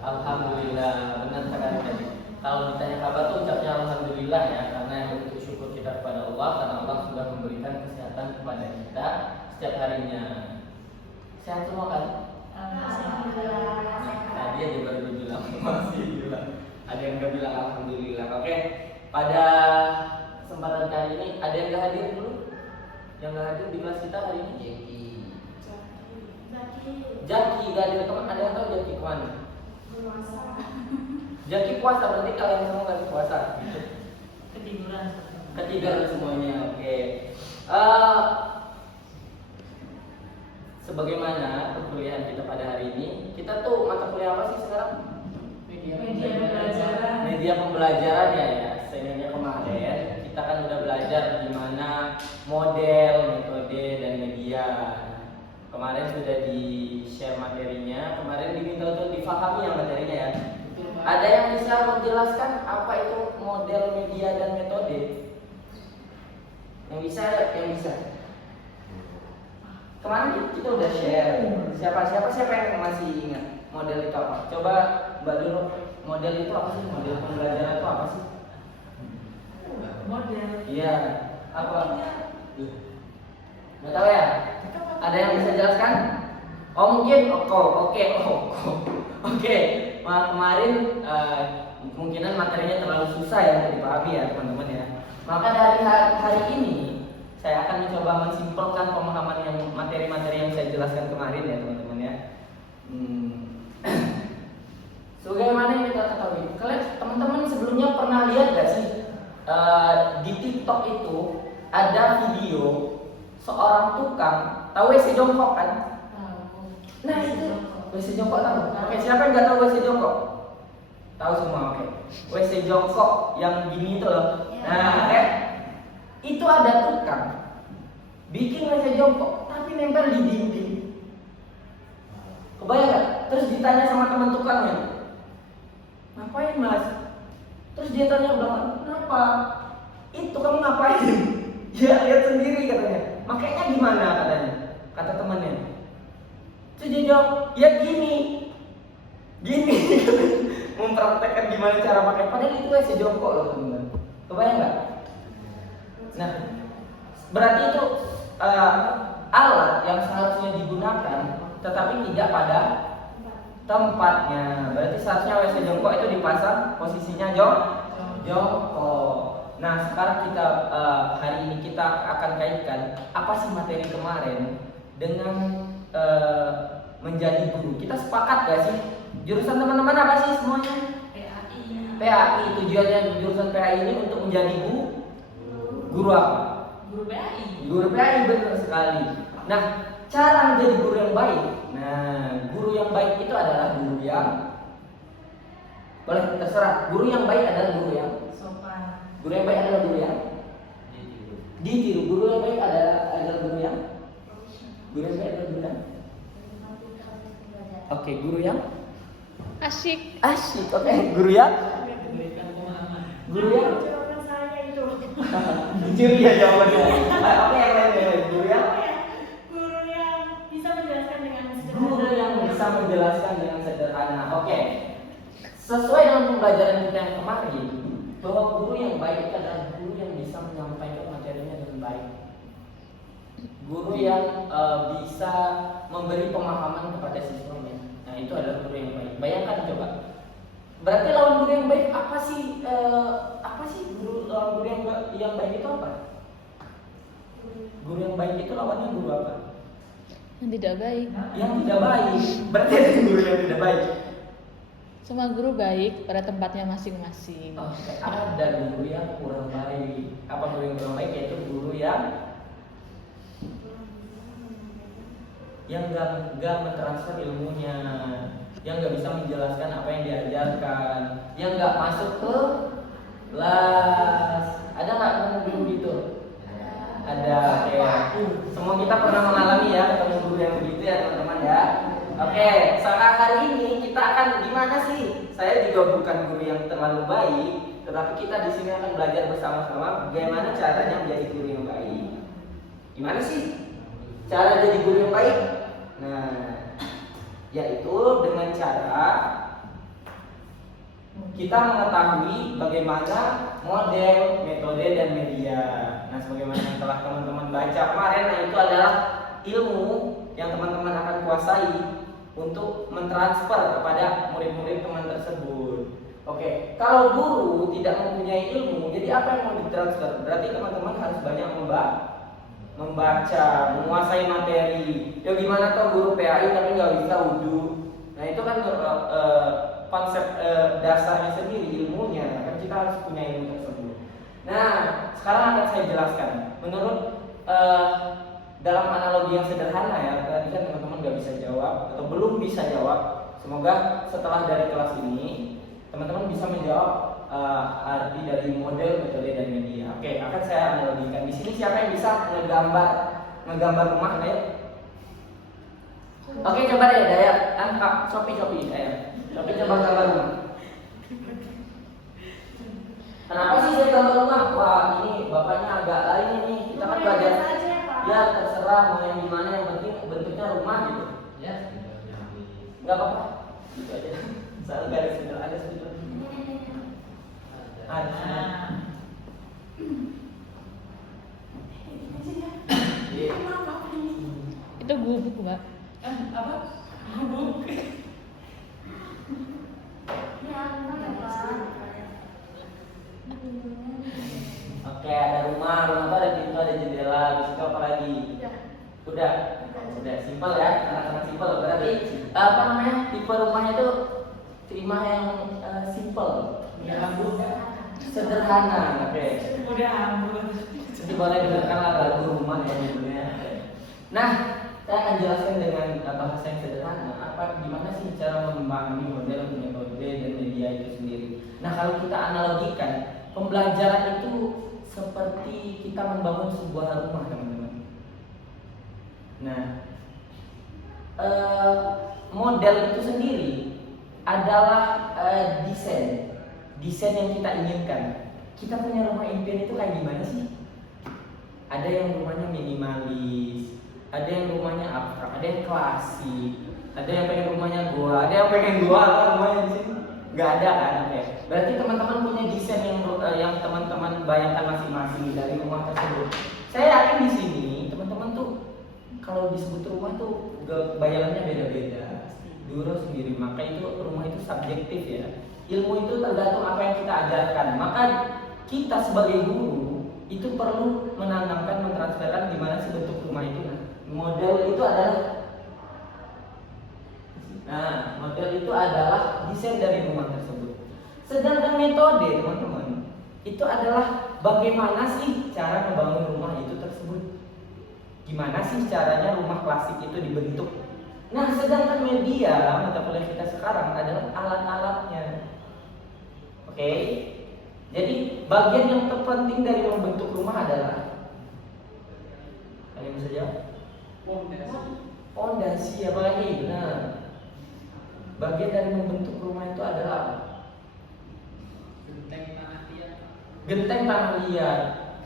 Alhamdulillah, benar sekali tadi. Kalau ditanya kabar tuh ucapnya alhamdulillah ya, karena itu syukur kita kepada Allah karena Allah sudah memberikan kesehatan kepada kita setiap harinya. Sehat semua kan? Alhamdulillah. Nah, tadi aja baru bilang masih bilang. Ada yang nggak bilang alhamdulillah. Oke, pada kesempatan kali ini ada yang nggak hadir dulu? Yang nggak hadir di kelas kita hari ini? Jaki nggak hadir kemana? Ada yang tahu Jaki kemana? Jaki puasa, berarti kalian semua nggak puasa? Ketiduran semuanya. Oke. Sebagaimana perkuliahan kita pada hari ini, kita tuh mata kuliah apa sih sekarang? Media pembelajaran. Media pembelajaran ya. Sebenarnya kemarin kita kan udah belajar gimana model, metode, dan media. Kemarin sudah di share materinya. Kemarin diminta untuk difahami ya materinya ya. Ada yang bisa menjelaskan apa itu model, media, dan metode? Yang bisa, yang bisa. Kemarin kita udah share. Siapa yang masih ingat model itu apa? Coba Mbak dulu. Model itu apa sih? Model pembelajaran itu apa sih? Model. Iya. Apa? Nggak tahu ya? Ada yang bisa jelaskan? Oh mungkin Oke. Kemarin kemungkinan materinya terlalu susah ya untuk dipahami ya teman-teman ya. Maka dari hari ini saya akan mencoba mensimpelkan pemahaman yang materi-materi yang saya jelaskan kemarin ya teman-teman ya. Sebagaimana yang kita ketahui, kalian teman-teman sebelumnya pernah lihat gak sih di TikTok itu ada video seorang tukang, tahu WC jongkok kan? Nah itu WC jongkok tahu? Oke, siapa yang nggak tahu WC jongkok? Tahu semua, oke. WC jongkok yang gini itu loh. Nah, itu ada tukang bikin WC jongkok tapi nempel di dinding. Kebayang gak? Terus ditanya sama teman tukangnya, ngapain mas? Terus dia tanya udah, kenapa? Itu kamu ngapain? Ya lihat sendiri katanya. Makanya gimana katanya? Kata temannya. Terus dia jawab, ya gini. Mempraktekkan gimana cara pakai. Padahal itu WC jongkok loh teman-teman. Kebayang gak? Nah, berarti itu alat yang seharusnya digunakan, tetapi tidak pada tempatnya. Berarti seharusnya WC jongkok itu dipasang posisinya jongkok. Nah, sekarang kita hari ini kita akan kaitkan apa sih materi kemarin dengan menjadi guru. Kita sepakat gak sih? Jurusan teman-teman apa sih semuanya? PAI. Tujuannya jurusan PAI ini untuk menjadi guru apa? Guru PAI, benar sekali. Nah, cara menjadi guru yang baik. Nah, guru yang baik itu adalah guru yang boleh terserah. Guru yang baik adalah guru yang Sopan. Guru yang baik adalah guru yang ditiru. Guru yang baik adalah guru yang baik adalah guru yang Oke, guru yang Asyik. Oke, guru yang Jawaban saya itu. jujur ya jawabannya. Apa yang lain? Guru yang bisa menjelaskan dengan sederhana. Guru yang bisa menjelaskan dengan sederhana. Oke. Sesuai dengan pembelajaran kita yang kemarin, bahwa guru yang baik adalah guru yang bisa menyampaikan materinya dengan baik. Guru yang bisa memberi pemahaman kepada siswanya. Nah, itu adalah guru yang baik. Bayangkan coba. Berarti lawan guru yang baik apa sih? Lawan guru yang baik itu apa? Guru yang baik itu lawannya guru apa? Yang tidak baik. Yang tidak baik. Berarti ada guru yang tidak baik. Semua guru baik pada tempatnya masing-masing. Oke, ada guru yang kurang baik. Apa guru yang kurang baik? Yaitu guru yang nggak mentransfer ilmunya, yang nggak bisa menjelaskan apa yang diajarkan, yang nggak masuk ke kelas. Ada nggak guru gitu? Ada. Oke. Semua kita pernah mengalami ya ketemu guru yang begitu ya teman-teman ya. Oke, sekarang hari ini kita akan gimana sih? Saya juga bukan guru yang terlalu baik, tetapi kita di sini akan belajar bersama-sama bagaimana caranya menjadi guru yang baik. Gimana sih cara jadi guru yang baik? Nah, yaitu dengan cara Kita mengetahui bagaimana model, metode, dan media. Nah, sebagaimana yang telah teman-teman baca kemarin, nah itu adalah ilmu yang teman-teman akan kuasai untuk mentransfer kepada murid-murid teman tersebut. Oke, kalau guru tidak mempunyai ilmu, jadi apa yang mau ditransfer? Berarti teman-teman harus banyak membaca, menguasai materi. Ya gimana toh guru PAI tapi nggak bisa wudhu. Nah itu kan konsep dasarnya sendiri, ilmunya kan kita harus punya ilmu tersebut. Nah sekarang akan saya jelaskan menurut dalam analogi yang sederhana ya. Tadi kan teman-teman nggak bisa jawab atau belum bisa jawab. Semoga setelah dari kelas ini teman-teman bisa menjawab arti dari model, metode, dan media. Oke, akan saya analogikan. Di sini siapa yang bisa ngegambar rumah, Dayat? Oke, coba deh, Dayat. Pak, Sopi, saya. Sopi coba gambar rumah. Kenapa sih saya gambar rumah? Wah, ini bapaknya agak lain nih. Kita kan belajar. Ya, terserah mau yang gimana, yang penting bentuknya rumah gitu. Ya, nggak apa-apa. Gitu aja. Soal garis besar ada sebetulnya. Ada. Itu gubuk, Mbak. Apa? Gubuk. Oke, ada rumah tuh ada pintu, ada jendela, di situ apa lagi? Udah, simpel ya, sangat simpel. Berarti apa namanya? Tipe rumahnya itu rumah yang simpel, sederhana. Oke. Udah ambul. Jadi boleh dengarkan lagu rumah ya judulnya. Nah, saya akan jelaskan dengan bahasa yang sederhana. Gimana sih cara memahami model, metode, dan media itu sendiri. Nah, kalau kita analogikan, pembelajaran itu seperti kita membangun sebuah rumah, teman-teman. Nah, model itu sendiri adalah desain yang kita inginkan. Kita punya rumah impian itu kayak gimana sih? Ada yang rumahnya minimalis, ada yang rumahnya abstrak, ada yang klasik, ada yang pengen rumahnya gua, ada yang pengen gua apa rumahnya di sini? Nggak ada kan? Oke. Berarti teman-teman punya desain yang teman-teman bayangkan masing-masing dari rumah tersebut. Saya yakin di sini teman-teman tuh kalau disebut rumah tuh bayangannya beda-beda. Dulu sendiri, maka itu rumah itu subjektif ya. Ilmu itu tergantung apa yang kita ajarkan. Maka kita sebagai guru itu perlu menanamkan, mentransferkan gimana sih bentuk rumah itu. Model itu adalah desain dari rumah tersebut. Sedangkan metode, teman-teman, itu adalah bagaimana sih cara membangun rumah itu tersebut. Gimana sih caranya rumah klasik itu dibentuk. Nah, sedangkan media mata kuliah kita sekarang adalah alat-alatnya. Oke. Jadi bagian yang terpenting dari membentuk rumah adalah apa yang bisa jawab? Pondasi, apalagi? Benar. Bagian dari membentuk rumah itu adalah genteng tanah liat.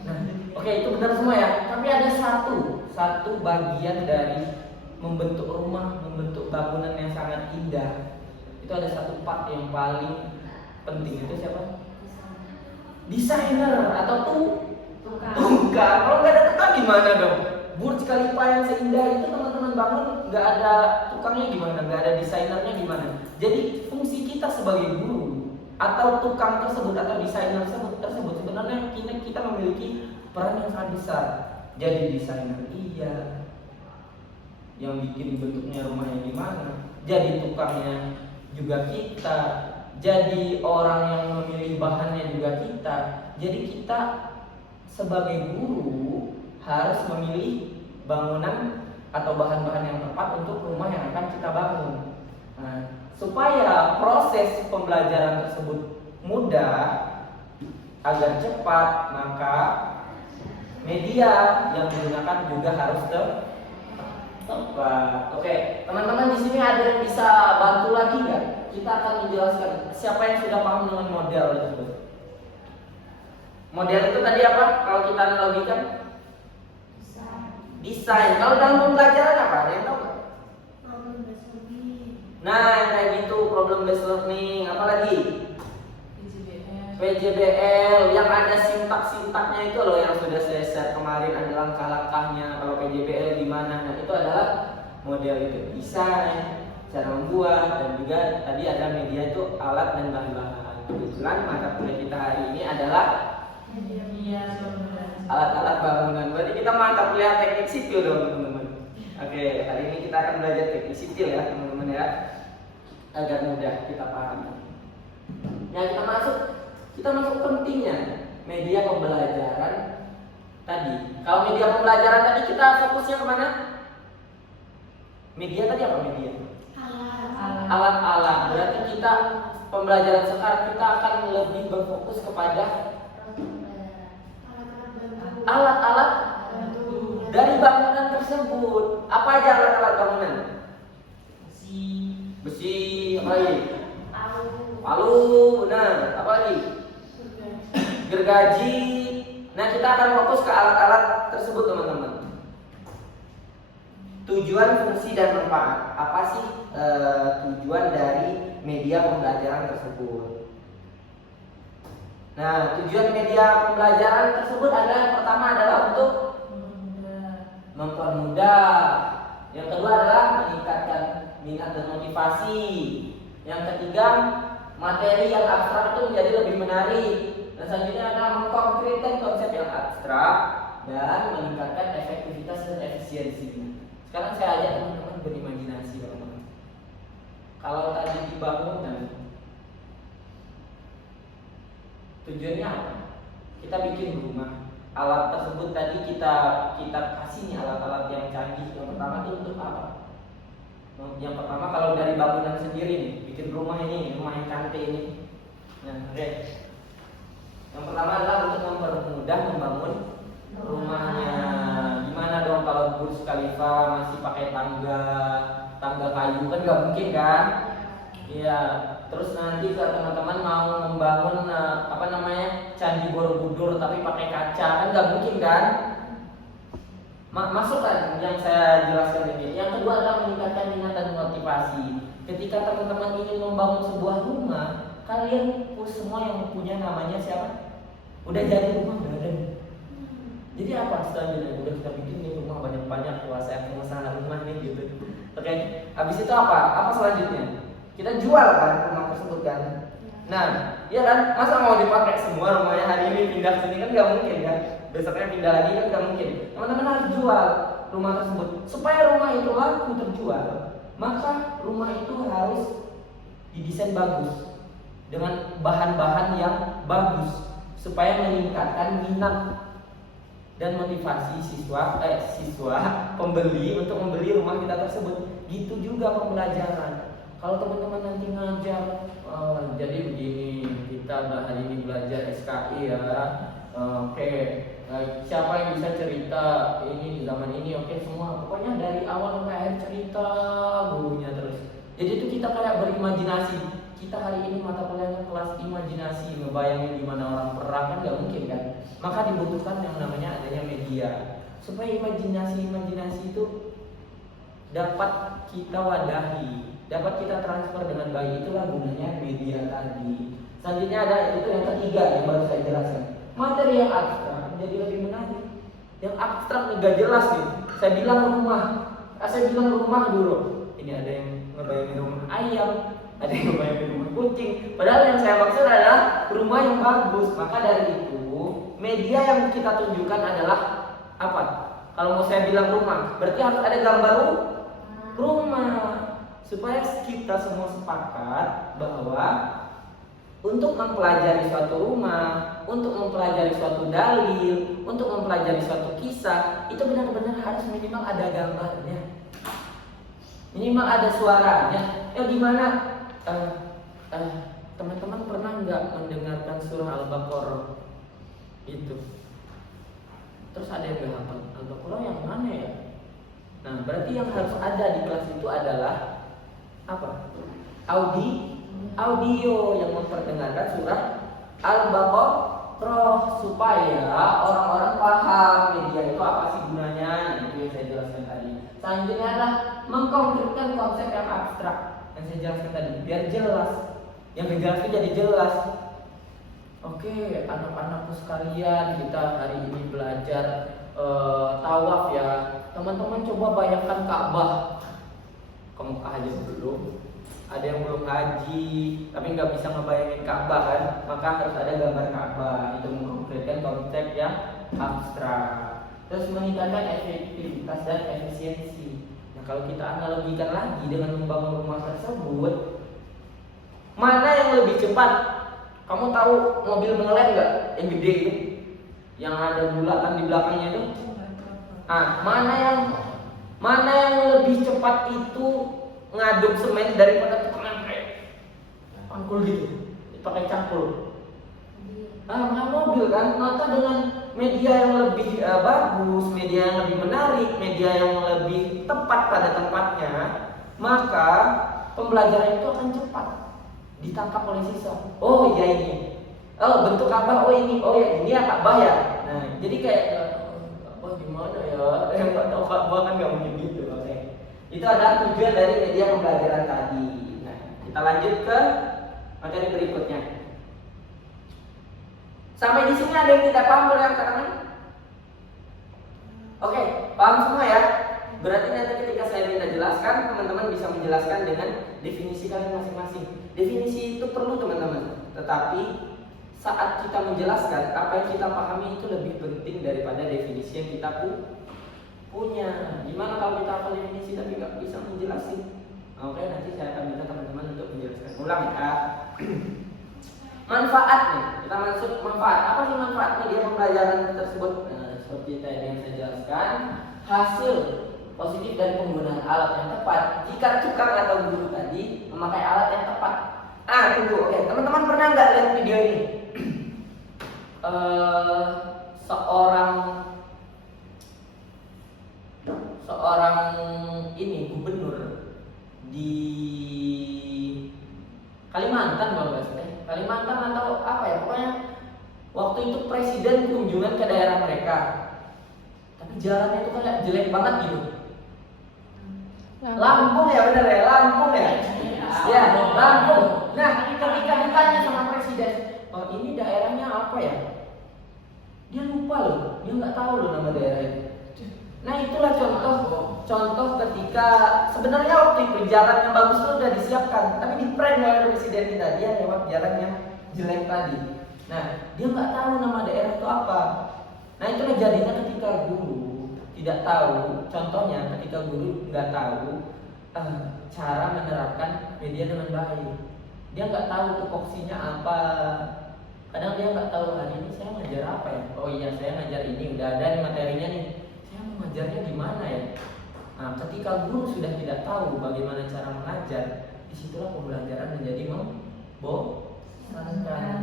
Nah, oke, itu benar semua ya. Tapi ada satu bagian dari membentuk rumah, membentuk bangunan yang sangat indah. Itu ada satu part yang paling penting. Itu siapa? Desainer atau tukang. Kalau nggak ada tukang gimana dong? Burj Khalifa yang seindah itu teman-teman bangun, nggak ada tukangnya gimana? Nggak ada desainernya gimana? Jadi fungsi kita sebagai guru atau tukang tersebut atau desainer tersebut sebenarnya kita memiliki peran yang sangat besar. Jadi desainer iya, yang bikin bentuknya rumahnya gimana. Jadi tukangnya juga kita. Jadi orang yang memilih bahannya juga kita. Jadi kita sebagai guru harus memilih bangunan atau bahan-bahan yang tepat untuk rumah yang akan kita bangun. Nah, supaya proses pembelajaran tersebut mudah agar cepat, maka media yang digunakan juga harus tepat. Oke, teman-teman di sini ada yang bisa bantu lagi nggak? Kita akan menjelaskan siapa yang sudah paham dengan model tersebut. Model itu tadi apa? Kalau kita analogikan? Desain. Kalau dalam pembelajaran apa? Ada yang tahu nggak? Problem based learning. Nah, yang kayak gitu, problem based learning. Apa lagi? PJBL yang ada sintak-sintaknya itu loh yang sudah saya share kemarin, ada langkah-langkahnya kalau PJBL gimana. Nah itu adalah model itu, desain, cara membuat, dan juga tadi ada media itu alat dan bahan-bahan. Kebetulan mata kuliah kita hari ini adalah Iya, benar. alat-alat bangunan. Berarti kita mata kuliah teknik sipil dong teman-teman. Oke, hari ini kita akan belajar teknik sipil ya teman-teman ya, agar mudah kita pahami. Ya kita masuk pentingnya media pembelajaran tadi. Kalau media pembelajaran tadi kita fokusnya kemana? Media tadi apa media? Alat-alat. Berarti kita pembelajaran sekarang kita akan lebih berfokus kepada alat-alat dari bangunan tersebut. Apa aja alat-alat bangunan? Besi, apa lagi? Palu, benar. Apa lagi? Gergaji. Nah, kita akan fokus ke alat-alat tersebut, teman-teman. Tujuan, fungsi, dan manfaat. Apa sih tujuan dari media pembelajaran tersebut? Nah, tujuan media pembelajaran tersebut adalah yang pertama adalah untuk mempermudah. Yang kedua adalah meningkatkan minat dan motivasi. Yang ketiga, materi yang abstrak itu menjadi lebih menarik. Dan selanjutnya adalah mengkonkretkan konsep yang abstrak dan meningkatkan efektivitas dan efisiensi. Sekarang saya ajak teman-teman berimajinasi, teman-teman. Kalau tadi di bangunan, tujuannya apa? Kita bikin rumah. Alat tersebut tadi kita kasih nih alat-alat yang canggih. Yang pertama itu untuk apa? Yang pertama kalau dari bangunan sendiri nih, bikin rumah ini, rumah yang cantik ini. Nah, oke. Yang pertama adalah untuk mempermudah membangun rumahnya. Gimana dong kalau Burj Khalifa masih pakai tangga kayu, kan nggak mungkin kan? Iya. Terus nanti kalau teman-teman mau membangun Candi Borobudur tapi pakai kaca, kan nggak mungkin kan? Masuk kan yang saya jelaskan ini. Yang kedua adalah meningkatkan minat dan motivasi. Ketika teman-teman ingin membangun sebuah rumah, kalian semua yang punya namanya siapa? Udah jadi rumah badan. Jadi apa selanjutnya? Udah kita bikin nih rumah banyak-banyak, kuasa pengusaha rumah nih gitu. Oke, habis itu apa? Apa selanjutnya? Kita jual kan rumah tersebut kan? Nah, iya kan? Masa mau dipakai semua rumahnya hari ini pindah sini kan nggak mungkin kan? Besoknya pindah lagi kan nggak mungkin. Teman-teman harus jual rumah tersebut supaya rumah itu laku terjual. Maka rumah itu harus didesain bagus dengan bahan-bahan yang bagus supaya meningkatkan minat dan motivasi siswa pembeli untuk membeli rumah kita tersebut. Gitu juga pembelajaran. Kalau teman-teman nanti ngajar, jadi begini, kita hari ini belajar SKI ya. Oke, siapa yang bisa cerita ini di zaman ini? Oke, semua. Pokoknya dari awal sampai akhir cerita gurunya terus. Jadi itu kita kayak berimajinasi. Kita hari ini mata kuliah kelas imajinasi, ngebayangin gimana orang perang, kan nggak mungkin kan? Maka dibutuhkan yang namanya adanya media supaya imajinasi itu dapat kita wadahi, dapat kita transfer dengan baik. Itulah gunanya media tadi. Selanjutnya ada itu yang ketiga yang baru saya jelaskan, materi yang abstrak menjadi lebih menarik. Yang abstrak nggak jelas nih. Saya bilang rumah dulu. Ini ada yang ngebayangin rumah ayam, ada yang ngebayangin rumah kucing. Padahal yang saya maksud adalah rumah yang bagus. Maka dari itu media yang kita tunjukkan adalah apa? Kalau mau saya bilang rumah, berarti harus ada gambar rumah supaya kita semua sepakat bahwa untuk mempelajari suatu rumah, untuk mempelajari suatu dalil, untuk mempelajari suatu kisah, itu benar-benar harus minimal ada gambarnya, minimal ada suaranya. Ya gimana? Teman-teman pernah nggak mendengarkan surah Al-Baqarah itu? Terus ada yang nggak hafal Al-Baqarah yang mana ya? Nah, berarti yang harus ada di kelas itu adalah apa? Audio yang memperdengarkan surah Al-Baqarah supaya orang-orang paham media itu apa sih gunanya. Itu yang saya jelaskan tadi. Selanjutnya adalah mengkonkretkan konsep yang abstrak yang saya jelaskan tadi biar jelas. Yang jelas itu jadi jelas. Oke, anak-anakku sekalian, kita hari ini belajar tawaf ya. Teman-teman coba bayangkan Ka'bah. Kamu aja belum? Ada yang belum haji, tapi nggak bisa ngebayangin Ka'bah kan? Maka harus ada gambar Ka'bah. Itu mengkonkretkan konsep yang abstrak. Terus meningkatkan efektivitas dan efisiensi. Nah, kalau kita analogikan lagi dengan membangun rumah tersebut, mana yang lebih cepat? Kamu tahu mobil mengelem nggak? Yang gede itu, yang ada bulatan di belakangnya itu. Mana yang lebih cepat itu ngaduk semen daripada tukeran kayak pangkul gitu, pakai cangkul. Mobil kan, maka dengan media yang lebih bagus, media yang lebih menarik, media yang lebih tepat pada tempatnya, maka pembelajaran itu akan cepat ditangkap oleh siswa. Oh iya ini, oh bentuk Ka'bah, oh ini, oh ya ini ya Ka'bah ya. Nah jadi kayak Ka'bah gimana ya? Yang nggak tahu Ka'bah kan nggak mungkin gitu. Oke. Itu adalah tujuan dari media pembelajaran tadi. Nah kita lanjut ke materi berikutnya. Sampai di sini ada yang tidak paham boleh angkat tangan? Oke, paham semua ya? Berarti nanti ketika saya minta jelaskan, teman-teman bisa menjelaskan dengan definisi kalian masing-masing. Definisi itu perlu teman-teman, tetapi saat kita menjelaskan apa yang kita pahami itu lebih penting daripada definisi yang kita punya. Gimana kalau kita hafal definisi tapi nggak bisa menjelaskan? Oke, nanti saya akan minta teman-teman untuk menjelaskan ulang ya. Manfaatnya, kita masuk manfaat. Apa sih manfaat media pembelajaran tersebut? Nah, seperti tadi yang saya jelaskan, hasil positif dari penggunaan alat yang tepat. Jika tukang atau guru tadi memakai alat yang tepat. Tunggu, oke. Teman-teman pernah nggak lihat video ini? Seorang ini gubernur di Kalimantan kalau nggak salah. Kalimantan atau apa ya, pokoknya waktu itu presiden kunjungan ke daerah mereka, tapi jalannya itu kayak jelek banget gitu. Lampung ya, bener ya, Lampung ya. Ya, Lampung. Nah, ketika ditanya sama presiden, oh ini daerahnya apa ya? Dia lupa loh, dia nggak tahu loh nama daerah itu. Nah itulah contoh ketika sebenarnya waktu itu jalan yang bagus itu sudah disiapkan, tapi di prank oleh presiden kita, dia lewat jalan yang jelek tadi. Nah dia nggak tahu nama daerah itu apa. Nah itulah jadinya ketika guru tidak tahu, contohnya ketika guru nggak tahu cara menerapkan media dengan baik, dia nggak tahu tupoksinya apa. Kadang dia nggak tahu hari ini saya ngajar apa ya. Oh iya saya ngajar ini, udah ada nih materinya nih. Saya mau ngajarnya di mana ya? Nah, ketika guru sudah tidak tahu bagaimana cara mengajar, disitulah pembelajaran menjadi membosankan.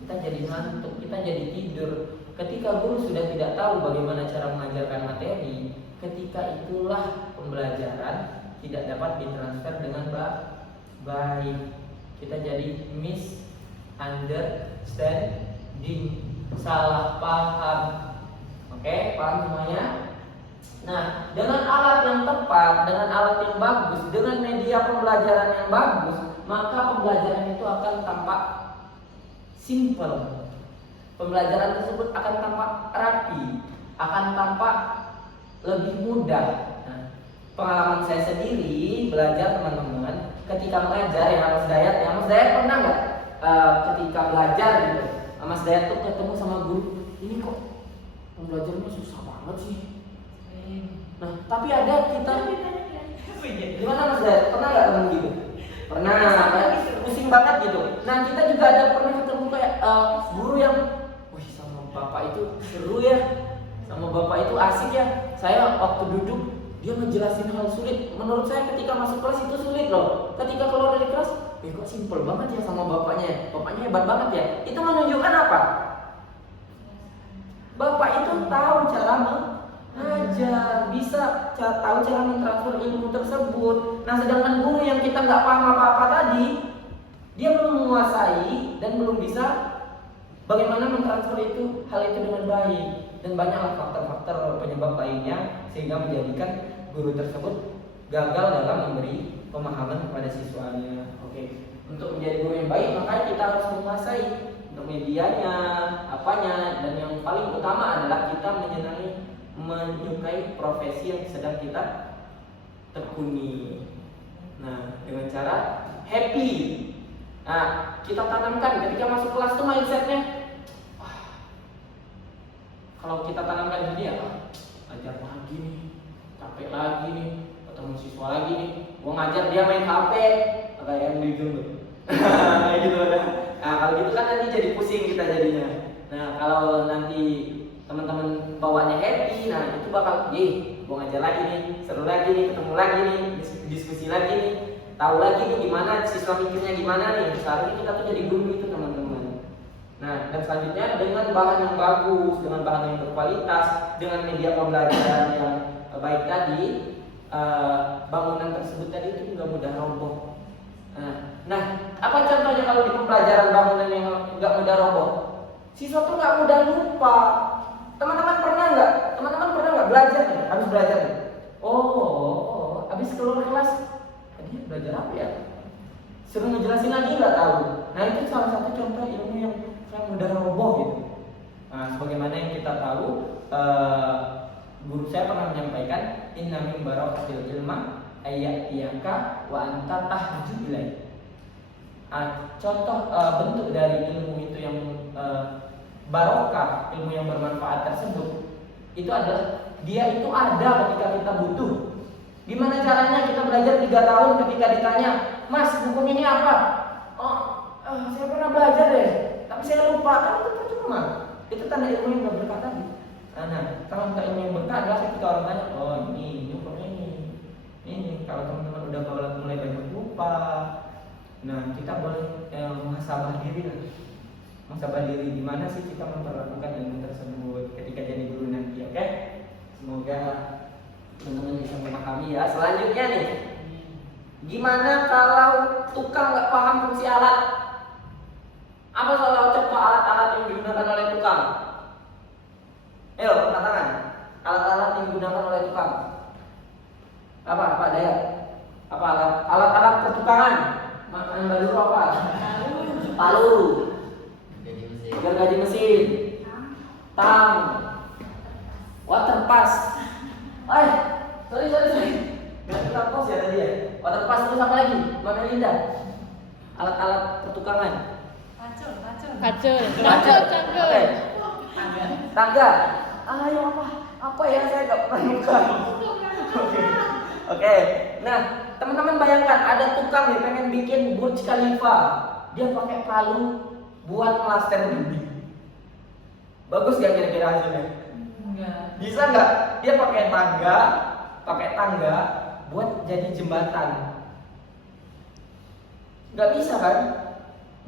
Kita jadi ngantuk, kita jadi tidur. Ketika guru sudah tidak tahu bagaimana cara mengajarkan materi, ketika itulah pembelajaran tidak dapat ditransfer dengan baik. Kita jadi misunderstanding, salah paham. Oke, paham semuanya? Nah, dengan alat yang tepat, dengan alat yang bagus, dengan media pembelajaran yang bagus, maka pembelajaran itu akan tampak simple. Pembelajaran tersebut akan tampak rapi, akan tampak lebih mudah. Nah, pengalaman saya sendiri belajar teman-teman, ketika mengajar ya Mas Dayat pernah nggak ketika belajar gitu, Mas Dayat tuh ketemu sama guru, ini kok pembelajarannya susah banget sih. Nah, tapi ada kita gimana Mas Dayat? Pernah nggak ketemu gitu? Pernah, pusing banget gitu. Nah, kita juga ada pernah ketemu kayak guru yang, wih sama bapak itu seru ya, sama bapak itu asik ya. Saya waktu duduk dia ngejelasin hal sulit. Menurut saya ketika masuk kelas itu sulit loh. Ketika keluar dari kelas, kok simpel banget ya sama bapaknya. Bapaknya hebat banget ya. Itu menunjukkan apa? Bapak itu tahu cara mengajar, bisa tahu cara mentransfer ilmu tersebut. Nah, sedangkan guru yang kita nggak paham apa-apa tadi, dia belum menguasai dan belum bisa bagaimana mentransfer hal itu dengan baik. Dan banyaklah faktor-faktor penyebab lainnya sehingga menjadikan guru tersebut gagal dalam memberi pemahaman kepada siswanya. Oke, untuk menjadi guru yang baik maka kita harus menguasai. Untuk untuk medianya, apanya, dan yang paling utama adalah kita menyukai profesi yang sedang kita tekuni. Nah, dengan cara happy. Nah, kita tanamkan ketika masuk kelas tuh mindsetnya. Kalau kita tanamkan gini ya, ajar lagi nih, capek lagi nih, ketemu siswa lagi nih, gua ngajar dia main HP, kayak yang di Zoom tuh. Kayak gitu kan. Nah, kalau gitu kan nanti jadi pusing kita jadinya. Nah, kalau nanti teman-teman bawaannya happy, nah itu bakal, gua ngajar lagi nih, seru lagi nih, ketemu lagi nih, diskusi lagi nih, tahu lagi nih gimana siswa mikirnya gimana nih. Seharusnya kita tuh jadi guru itu teman-teman. Nah, dan selanjutnya dengan bahan yang bagus, dengan bahan yang berkualitas, dengan media pembelajaran yang baik tadi, bangunan tersebut tadi itu nggak mudah roboh. Nah, apa contohnya kalau di pembelajaran bangunan yang nggak mudah roboh? Siswa tuh nggak mudah lupa. Teman-teman pernah nggak belajar nih? Habis belajar nih. Habis keluar kelas, tadi belajar apa ya? Suruh ngejelasin lagi nggak tahu. Nah, itu salah satu contoh ilmu yang mudah roboh gitu. Nah, sebagaimana yang kita tahu, guru saya pernah menyampaikan, inna min barakatil ilma ayyatiyaka wa anta tahju ilai. Contoh bentuk dari ilmu itu yang barokah, ilmu yang bermanfaat tersebut, itu adalah dia itu ada ketika kita butuh. Gimana caranya kita belajar 3 tahun ketika ditanya, Mas, hukum ini apa? Saya pernah belajar deh, tapi saya lupa. Kan itu percuma. Itu tanda ilmu yang berkah tadi. Nah, kalau kita ilmu yang berkah adalah ketika orang tanya, ini hukumnya ini. Kalau teman-teman udah mulai banyak lupa, nah kita boleh muhasabah diri lah. Muhasabah diri di mana sih kita memperlakukan ilmu tersebut ketika jadi guru nanti, oke? Semoga teman-teman bisa memahami ya. Selanjutnya nih, gimana kalau tukang nggak paham fungsi alat? Apa salah contoh alat-alat yang digunakan oleh tukang? Ayo, angkat tangan. Alat-alat yang digunakan oleh tukang. Apa Daya? Apa alat-alat pertukangan? Makanan baru apa? Palu. Gergaji mesin. Tang. Water pass. Sorry. Nggak kita pause ya tadi ya. Water pass terus apa lagi? Mbak Melinda. Alat-alat pertukangan. Kacul. Oke. Tangga. Ayo apa ya, saya nggak pernah buka. Oke. Nah, teman-teman bayangkan ada tukang nih pengen bikin Burj Khalifa. Dia pakai palu buat melaster dinding. Bagus gak kira-kira hasilnya? Enggak. Bisa nggak? Dia pakai tangga buat jadi jembatan. Nggak bisa kan?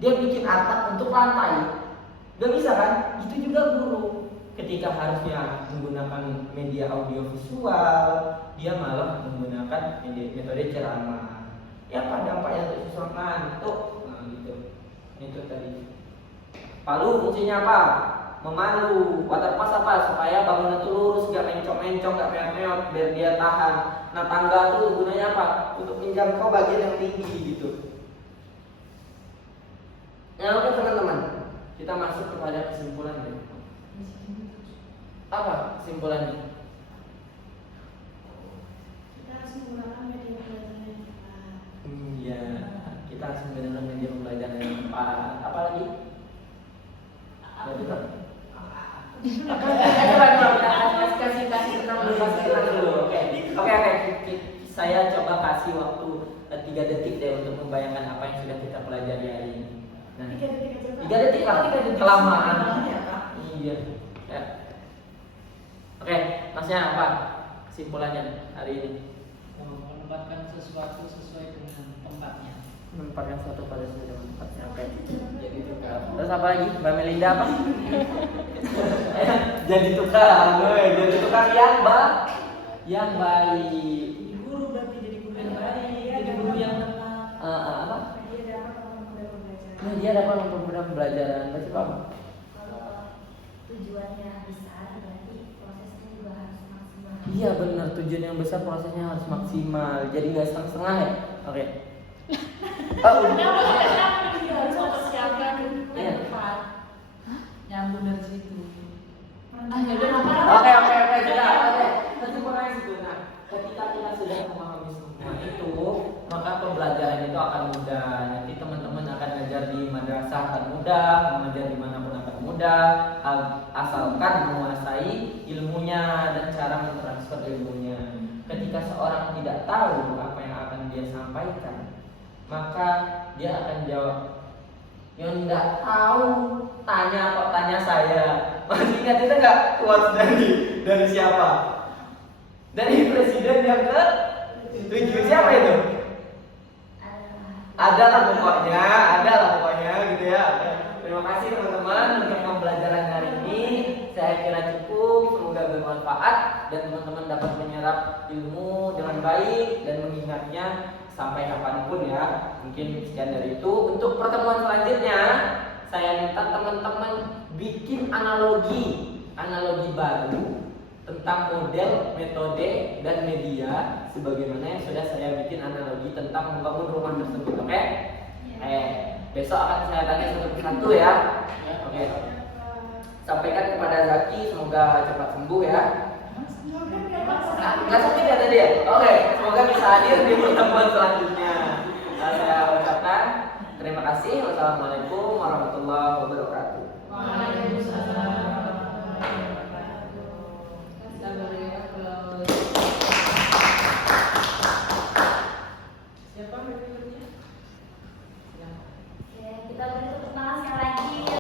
Dia bikin atap untuk lantai. Nggak bisa kan? Itu juga guru. Ketika harusnya menggunakan media audio visual, dia malah menggunakan metode ceramah. Ya apa dampaknya untuk siswa ngantuk? Nah gitu. Itu tadi. Palu fungsinya apa? Memalu. Water pass apa? Supaya bangunan itu lurus, gak mencong-mencong, gak meot-meot, biar dia tahan. Nah, tangga itu gunanya apa? Untuk menjangkau bagian yang tinggi gitu. Nah, oke teman-teman, kita masuk kepada kesimpulan deh. Apa kesimpulannya? Kita harus menggunakan media pembelajaran yang tepat. Iya, kita harus menggunakan media pembelajaran yang tepat. Apa lagi? Kasih tentang dulu. Oke. Saya coba kasih waktu 3 detik deh untuk membayangkan apa yang sudah kita pelajari hari ini. Nah, 3 detik lah. Kelamaan. Iya. Ya. Oke, Masnya apa kesimpulannya hari ini? Menempatkan sesuatu sesuai dengan tempatnya. Menempatkan sesuatu pada sesuai dengan tempatnya. Oke. Jadi tukang. Terus apa lagi? Mbak Melinda apa? Jadi tukang. Jadi tukang yang baik. Guru berarti jadi guru yang baik, Jadi guru yang tepat. Apa? Dia dapat mempermudah pembelajaran. Nah, dia dapat mempermudah pembelajaran. Baca apa? Kalau tujuannya besar berarti prosesnya juga harus maksimal. Iya benar, tujuan yang besar prosesnya harus maksimal. Jadi nggak setengah-setengah ya. Oke. Kenapa kita harus mempersiapkan Iya. yang tepat? bahasa akan mudah, mengajar dimanapun akan mudah, asalkan menguasai ilmunya dan cara mentransfer ilmunya. Ketika seorang tidak tahu apa yang akan dia sampaikan, maka dia akan jawab, yang nggak tahu, tanya saya. Masih ingat itu nggak quotes dari siapa? Dari presiden yang ke-7 siapa itu? Adalah pokoknya gitu ya. Oke. Terima kasih teman-teman untuk pembelajaran hari ini. Saya kira cukup, semoga bermanfaat dan teman-teman dapat menyerap ilmu dengan baik dan mengingatnya sampai kapanpun ya. Mungkin sekian dari itu. Untuk pertemuan selanjutnya, saya minta teman-teman bikin analogi baru tentang model, metode, dan media sebagaimana yang sudah saya bikin analogi tentang membangun rumah tersebut. Oke? Besok akan saya tanya satu persatu ya. Oke. Sampaikan kepada Zaki, semoga cepat sembuh ya. Nggak sakit ya tadi ya? Oke, semoga bisa hadir di pertemuan selanjutnya. Saya ucapkan terima kasih. Wassalamualaikum warahmatullahi wabarakatuh. Waalaikumsalam.